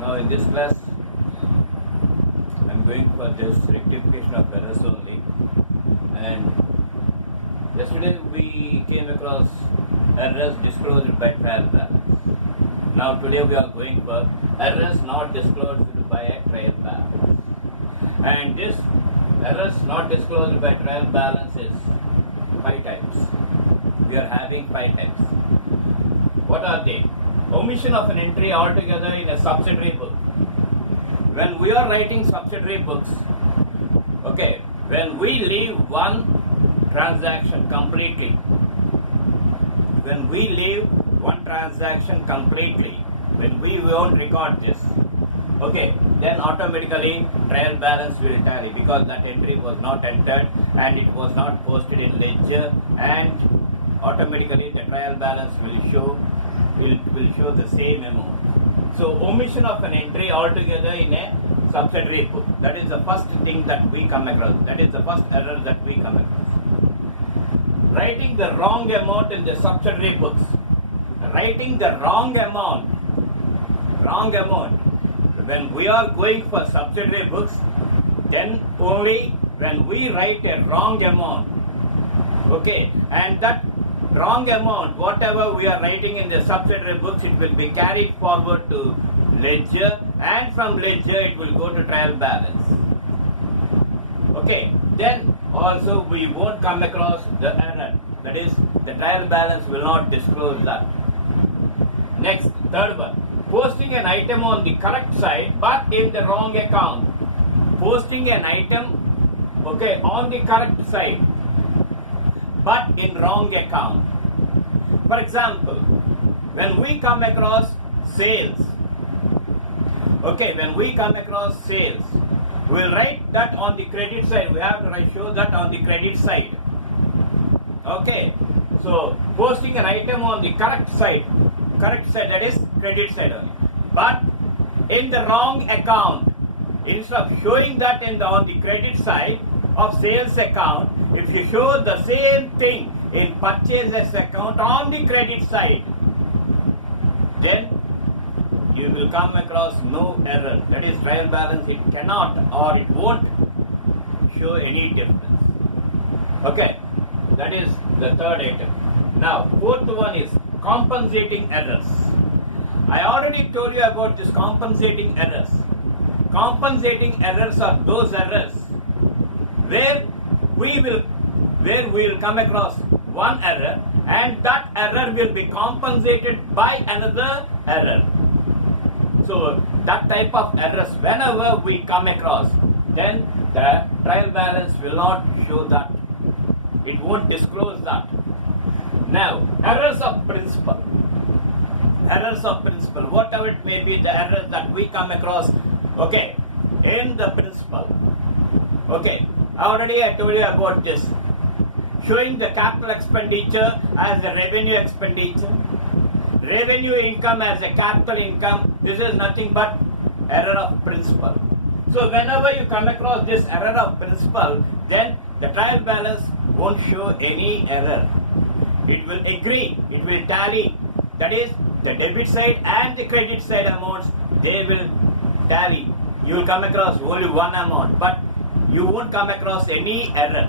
Now in this class, I am going for this rectification of errors only. And yesterday we came across errors disclosed by trial balance. Now today we are going for errors not disclosed by a trial balance. And this errors not disclosed by trial balance is 5 types. We are having 5 types. What are they? Omission of an entry altogether in a subsidiary book. When we are writing subsidiary books, when we leave one transaction completely, when we won't record this, then automatically trial balance will tally because that entry was not entered and it was not posted in ledger, and automatically the trial balance will show the same amount. So omission of an entry altogether in a subsidiary book. That is the first thing that we come across. That is the first error that we come across. Writing the wrong amount in the subsidiary books. Writing the wrong amount. When we are going for subsidiary books, then only when we write a wrong amount, and that wrong amount, whatever we are writing in the subsidiary books, it will be carried forward to ledger, and from ledger it will go to trial balance. Then also we won't come across the error. That is, the trial balance will not disclose that. Next, third one. Posting an item on the correct side but in the wrong account. Posting an item on the correct side but in wrong account. For example, when we come across sales, we'll write that on the credit side. We have to show that on the credit side. So posting an item on the correct side, that is credit side only, but in the wrong account. Instead of showing that on the credit side of sales account, if you show the same thing in purchases account on the credit side, then you will come across no error. That is, trial balance, it cannot or it won't show any difference. That is the third item. Now, fourth one is compensating errors. I already told you about this compensating errors. Compensating errors are those errors where we will come across one error and that error will be compensated by another error. So that type of errors, whenever we come across, then the trial balance will not show that. It won't disclose that. Now, errors of principle. Whatever it may be, the errors that we come across, in the principle. Already I told you about this. Showing the capital expenditure as a revenue expenditure, revenue income as a capital income. This is nothing but error of principle. So whenever you come across this error of principle, then the trial balance won't show any error. It will agree, it will tally. That is, the debit side and the credit side amounts, they will tally. You will come across only one amount, but you won't come across any error.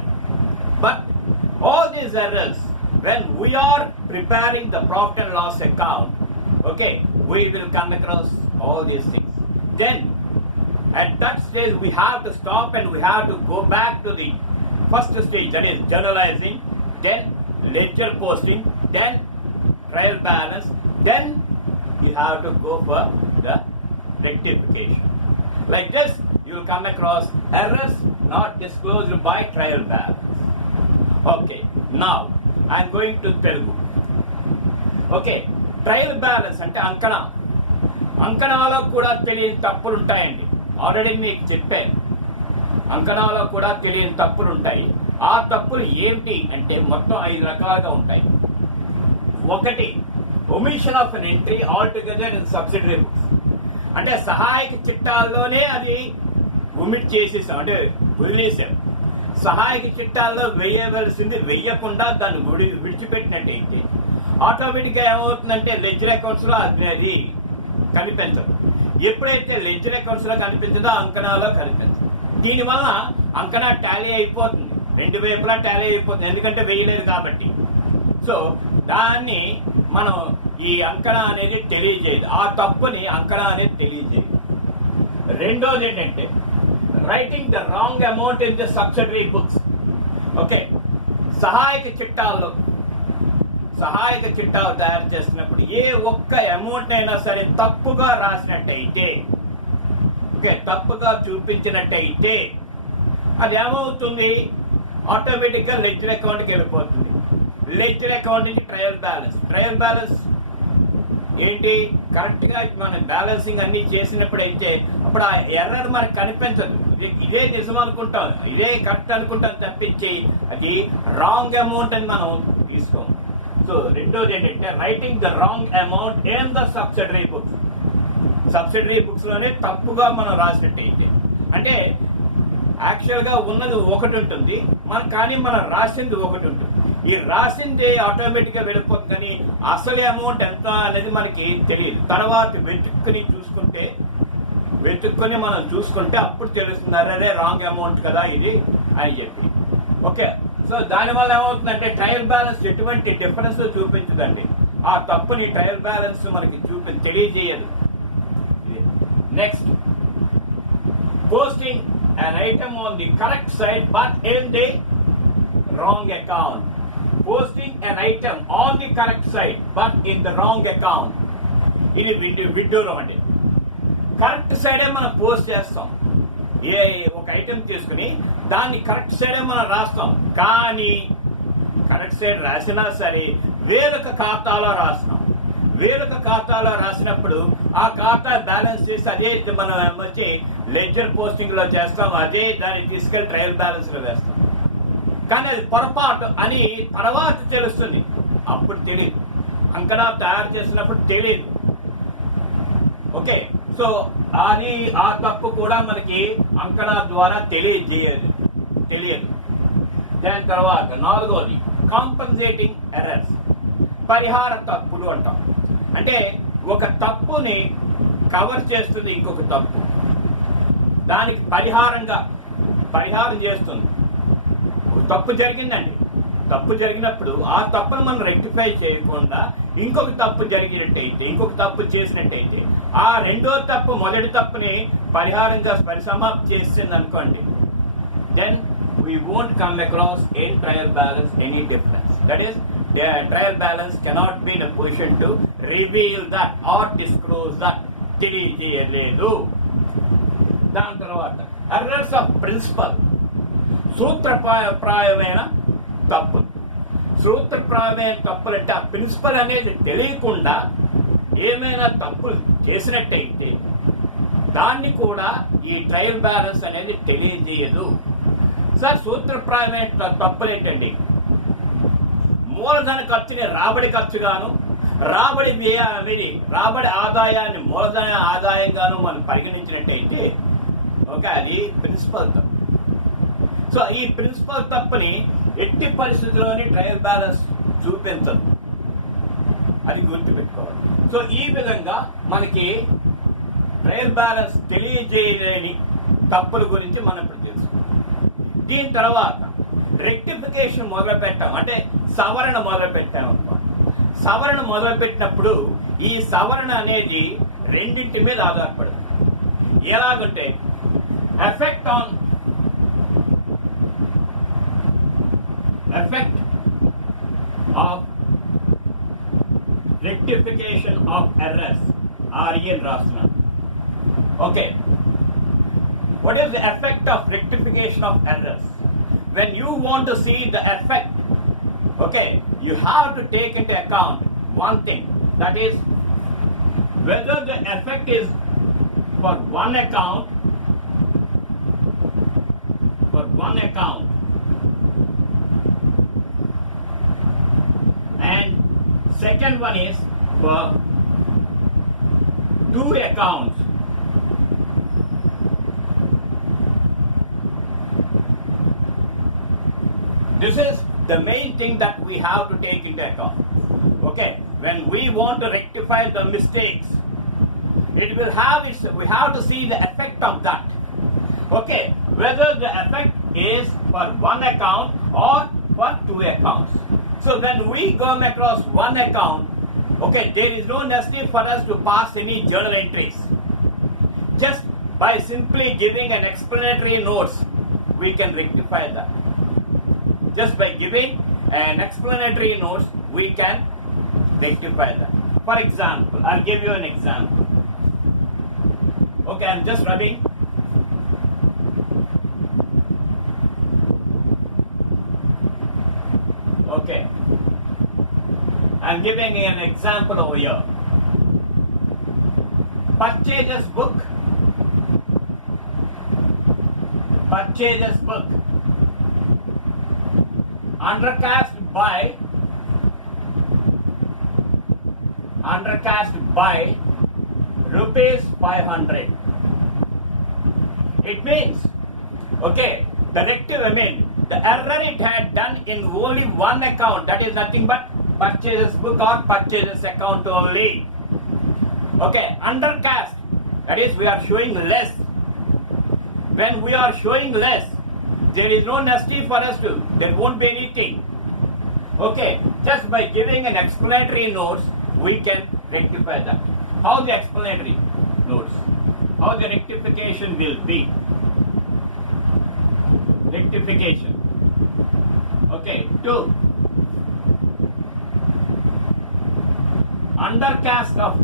But all these errors, when we are preparing the profit and loss account, we will come across all these things. Then, at that stage, we have to stop and we have to go back to the first stage, that is journalizing, then ledger posting, then trial balance, then you have to go for the rectification. Like this, you will come across errors not disclosed by trial balance. Now I am going to Telugu. Trial balance ante అంకణాలో కూడా తెలియని తప్పులు ఉంటాయండి. ఆల్రెడీ మీకు చెప్పాను, అంకణాలో కూడా తెలియని తప్పులు ఉంటాయి. ఆ తప్పులు ఏమిటి అంటే మొత్తం 5 రకాలుగా ఉంటాయి. ఒకటి, omission of an entry altogether in subsidiary books. అంటే సహాయక చిట్టాల్లోనే అది ఒమిట్ చేసేసాం, అంటే వదిలేసాం. సహాయక చిట్టాల్లో వేయవలసింది వేయకుండా దాన్ని విడిచిపెట్టినట్టయితే ఆటోమేటిక్గా ఏమవుతుందంటే లెడ్జర్ అకౌంట్స్లో అది కనిపించదు. ఎప్పుడైతే లెడ్జర్ అకౌంట్స్లో కనిపించదో అంకణాలో కనిపించదు. దీనివల్ల అంకణా టాలీ అయిపోతుంది, రెండు వైపులా టాలీ అయిపోతుంది, ఎందుకంటే వేయలేదు కాబట్టి. సో దాన్ని మనం ఈ అంకణా అనేది తెలియజేయదు, ఆ తప్పుని అంకణా అనేది తెలియజేయదు. రెండోది ఏంటంటే writing the wrong amount in the subsidiary books. Okay, సహాయక చిట్టాలు తయారు చేస్తున్నప్పుడు ఏ ఒక్క అమౌంట్ అయినా సరే తప్పుగా రాసినట్టయితే, ఓకే, తప్పుగా చూపించినట్టయితే అది ఏమవుతుంది, ఆటోమేటిక్గా లెడ్జర్ అకౌంట్కి వెళ్ళిపోతుంది. లెడ్జర్ అకౌంట్ నుంచి ట్రయల్ బ్యాలెన్స్ ఏంటి, కరెక్ట్గా మనం బ్యాలెన్సింగ్ అన్ని చేసినప్పుడైతే అప్పుడు ఆ ఎర్రర్ మనకు కనిపించదు. ఇదే నిజం అనుకుంటాం, ఇదే కరెక్ట్ అనుకుంటాం తప్పించి అది రాంగ్ అమౌంట్ అని మనం తీసుకోం. సో రెండోది ఏంటంటే writing the wrong amount in the subsidiary books లోనే తప్పుగా మనం రాసినట్టయితే, అంటే యాక్చువల్గా ఉన్నది ఒకటి ఉంటుంది కానీ మనం రాసింది ఒకటి ఉంటుంది. ఈ రాసింది ఆటోమేటిక్గా వెళ్ళిపోతుంది, కానీ అసలు అమౌంట్ ఎంత అనేది మనకి తెలియదు. తర్వాత వెతుక్కుని మనం చూసుకుంటే అప్పుడు తెలుస్తుంది, అరే రాంగ్ అమౌంట్ కదా ఇది అని చెప్పి. ఓకే, సో దానివల్ల ఏమవుతుందంటే ట్రయల్ బ్యాలెన్స్ ఎటువంటి డిఫరెన్స్ చూపించదండి. ఆ తప్పుని ట్రయల్ బ్యాలెన్స్ మనకి తెలియజేయదు. Next, posting an item on the correct side but in the wrong account. Posting an item on the correct side but in the wrong account. ఇది విడ్డూరం అండి. కరెక్ట్ సైడే మనం పోస్ట్ చేస్తాం, ఒక ఐటెం తీసుకుని దాన్ని కరెక్ట్ సైడే మనం రాస్తాం, కానీ కరెక్ట్ సైడ్ రాసినా సరే వేరొక ఖాతాలో రాసినప్పుడు ఆ ఖాతా బ్యాలెన్స్ చేసి అదే మనం వచ్చి లెడ్జర్ పోస్టింగ్ లో చేస్తాం, అదే దాన్ని తీసుకెళ్లి ట్రయల్ బ్యాలెన్స్ లో వేస్తాం. కానీ అది పొరపాటు అని తర్వాత తెలుస్తుంది, అప్పుడు తెలియదు, అంకణా తయారు చేసినప్పుడు తెలియదు. ఓకే, సో అది ఆ తప్పు కూడా మనకి అంకణా ద్వారా తెలియదు. దాని తర్వాత నాలుగోది కాంపన్సేటింగ్ ఎర్రర్స్, పరిహార తప్పులు అంటాం. అంటే ఒక తప్పుని కవర్ చేస్తుంది ఇంకొక తప్పు, దానికి పరిహారం చేస్తుంది. ఒక తప్పు జరిగిందండి, తప్పు జరిగినప్పుడు ఆ తప్పును మనం రెక్టిఫై చేయకుండా ఇంకొక తప్పు చేసినట్టయితే ఆ రెండో తప్పు మొదటి తప్పుని పరిసమాప్తి చేసింది అనుకోండి, then we won't come across in trial balance any difference. That is, the trial balance cannot be in a position to reveal that or disclose that. తెలియజేయలేదు. దాని తర్వాత ఎర్రర్స్ ఆఫ్ ప్రిన్సిపల్, సూత్రప్రాయమైన తప్పులు. సూత్రప్రాయమైన తప్పులు అంటే ఆ ప్రిన్సిపల్ అనేది తెలియకుండా ఏమైనా తప్పులు చేసినట్టయితే దాన్ని కూడా ఈ ట్రయల్ బ్యాలెన్స్ అనేది తెలియజేయదు. సార్, సూత్రప్రాయమైన తప్పులు ఏంటండి? మూలధన ఖర్చుని రాబడి ఖర్చుగాను, రాబడి ఆదాయాన్ని మూలధన ఆదాయంగాను మనం పరిగణించినట్టయితే ఓకే, అది ప్రిన్సిపల్ తప్పు. సో ఈ ప్రిన్సిపల్ తప్పుని ఎట్టి పరిస్థితుల్లోని ట్రయల్ బ్యాలెన్స్ చూపించదు, అది గుర్తుపెట్టుకోవాలి. సో ఈ విధంగా మనకి ట్రయల్ బ్యాలెన్స్ తెలియజేయలేని తప్పుల గురించి మనం ఇప్పుడు తెలుసుకుంటాం. దీని తర్వాత రెక్టిఫికేషన్ మొదలుపెట్టాం, అంటే సవరణ మొదలుపెట్టాం అన్నమాట. సవరణ మొదలుపెట్టినప్పుడు ఈ సవరణ అనేది రెండింటి మీద ఆధారపడుతుంది. ఎలాగంటే effect of rectification of errors, REN రాస్తున్నాను. Okay, what is the effect of rectification of errors? When you want to see the effect, okay, you have to take into account one thing, that is whether the effect is for one account and second one is for two accounts. This is the main thing that we have to take into account. Okay, when we want to rectify the mistakes, it will have its, we have to see the effect of that. Okay, whether the effect is for one account or for two accounts. So when we come across one account, okay, there is no necessity for us to pass any journal entries. Just by simply giving an explanatory notes, we can rectify that. Just by giving an explanatory notes, we can rectify that. For example, I'll give you an example. Okay, I'm just rubbing. Okay, I'm giving an example over here. Purchases book. Purchases book. Undercast by rupees 500. It means, okay, the error it had done in only one account, that is nothing but purchases book or purchases account only. Okay, undercast, that is we are showing less. When we are showing less, there is no necessity for us to, there won't be anything. Okay, just by giving an explanatory notes, we can rectify that. How the explanatory notes, how the rectification will be. Rectification. Okay, 2. Undercast of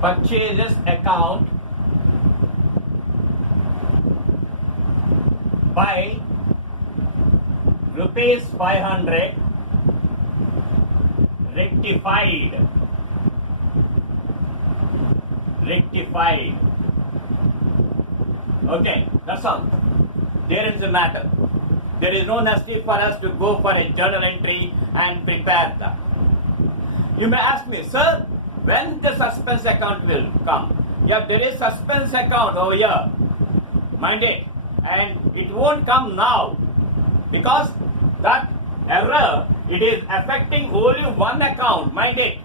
purchases account by rupees 500 rectified. Okay, that's all. There is the matter. There is no necessity for us to go for a journal entry and prepare that. You may ask me, sir, when the suspense account will come? Yeah, there is suspense account over here, mind it, and it won't come now because that error, it is affecting only one account, mind it.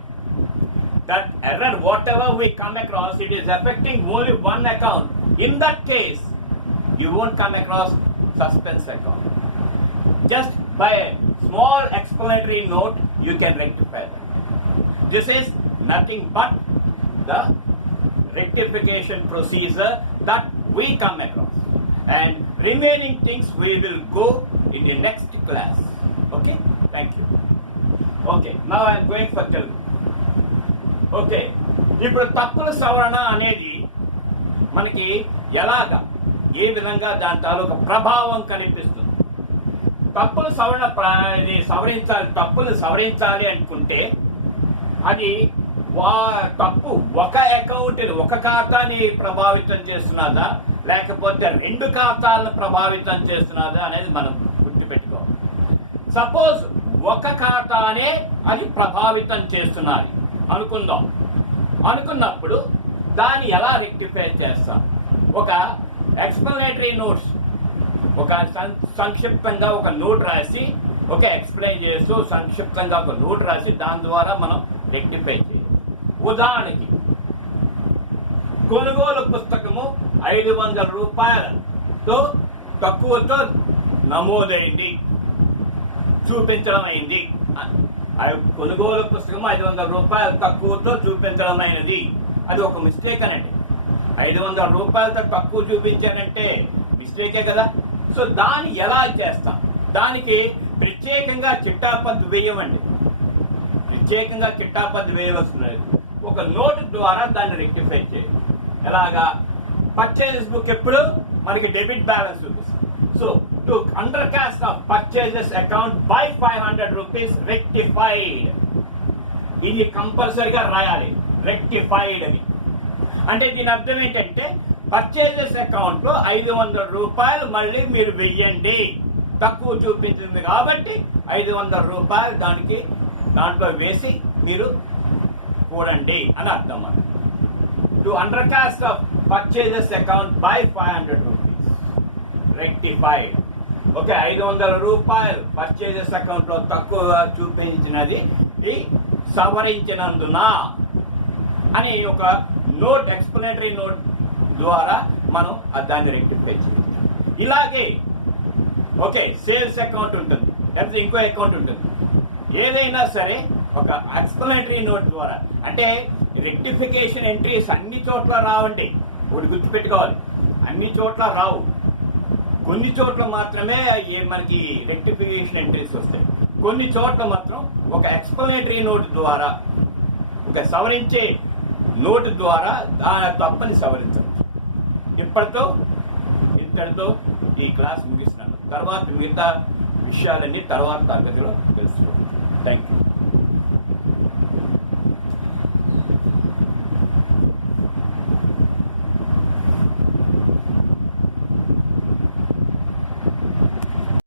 That error, whatever we come across, it is affecting only one account. In that case, you won't come across suspense account. Just by a small explanatory note, you can rectify that. This is nothing but the rectification procedure that we come across. And remaining things we will go in the next class. Okay? Thank you. Okay, now I am going for Telugu. Okay, ఇప్పుడు తప్పుల సవరణ అనేది మనకి ఎలాగా, ఏ విధంగా దాని తాలూకా ప్రభావం కనిపిస్తుంది. తప్పులు సవరించాలి అనుకుంటే అది తప్పు ఒక అకౌంట్ని, ఒక ఖాతాని ప్రభావితం చేస్తున్నదా లేకపోతే రెండు ఖాతాలను ప్రభావితం చేస్తున్నదా అనేది మనం గుర్తుపెట్టుకోవాలి. సపోజ్ ఒక ఖాతానే అది ప్రభావితం చేస్తున్నది అనుకున్నప్పుడు దాన్ని ఎలా రెక్టిఫై చేస్తాం? ఒక ఎక్స్ప్లనేటరీ నోట్స్, ఒక సంక్షిప్తంగా ఒక నోట్ రాసి, ఒక ఎక్స్ప్లెయిన్ చేస్తూ సంక్షిప్తంగా ఒక నోట్ రాసి దాని ద్వారా మనం రెక్టిఫై చేయాలి. ఉదాహరణకి కొనుగోలు పుస్తకము 500 రూపాయలతో తక్కువతో నమోదైంది, చూపించడం అయింది. కొనుగోలు పుస్తకం 500 రూపాయలు తక్కువతో చూపించడమైనది, అది ఒక మిస్టేక్ అనండి. 500 రూపాయలతో తక్కువ చూపించానంటే మిస్టేకే కదా. సో దాన్ని ఎలా చేస్తాం? దానికి ప్రత్యేకంగా చిట్టాపద్దు వేయమండి, ప్రత్యేకంగా చిట్టాపద్దు వేయవలసినది. ఒక నోటు ద్వారా దాన్ని రెక్టిఫై చేయాలి. ఎలాగా? పర్చేజెస్ బుక్ ఎప్పుడు మనకి డెబిట్ బ్యాలెన్స్ చూపిస్తుంది. So to undercast of purchases account by 500 rupees rectified. ఇది కంపల్సరీగా రాయాలి, రెక్టిఫైడ్ అని. అంటే దీని అర్థం ఏంటంటే పర్చేజెస్ అకౌంట్ లో 500 రూపాయలు మళ్ళీ మీరు వెయ్యండి, తక్కువ చూపించింది కాబట్టి 500 రూపాయలు దాంట్లో వేసి మీరు కూడండి అని అర్థం అన్నమాట. To undercast of purchases account by 500 rupees rectified. Okay, 500 రూపాయలు పర్చేజెస్ అకౌంట్ లో తక్కువగా చూపించినది ఈ సవరించినందున అని ఒక నోట్, ఎక్స్ప్లెనేటరీ నోట్ ద్వారా మనం దాన్ని రెక్టిఫై చేయాలి. ఇలాగే ఓకే, సేల్స్ అకౌంట్ ఉంటుంది, లేకపోతే ఇంకో అకౌంట్ ఉంటుంది. ఏదైనా సరే ఒక ఎక్స్ప్లెనేటరీ నోట్ ద్వారా, అంటే రెక్టిఫికేషన్ ఎంట్రీస్ అన్ని చోట్ల రావండి, ఒకటి గుర్తుపెట్టుకోవాలి. అన్ని చోట్ల రావు, కొన్ని చోట్ల మాత్రమే మనకి రెక్టిఫికేషన్ ఎంట్రీస్ వస్తాయి. కొన్ని చోట్ల మాత్రం ఒక ఎక్స్ప్లెనేటరీ నోట్ ద్వారా, ఒక సవరించే నోటు ద్వారా ఆ తప్పని సవరించవచ్చు. ఇంతటితో ఈ క్లాస్ ముగిస్తున్నాను. తర్వాత మిగతా విషయాలన్నీ తర్వాత తరగతిలో తెలుసుకోండి. Thank you.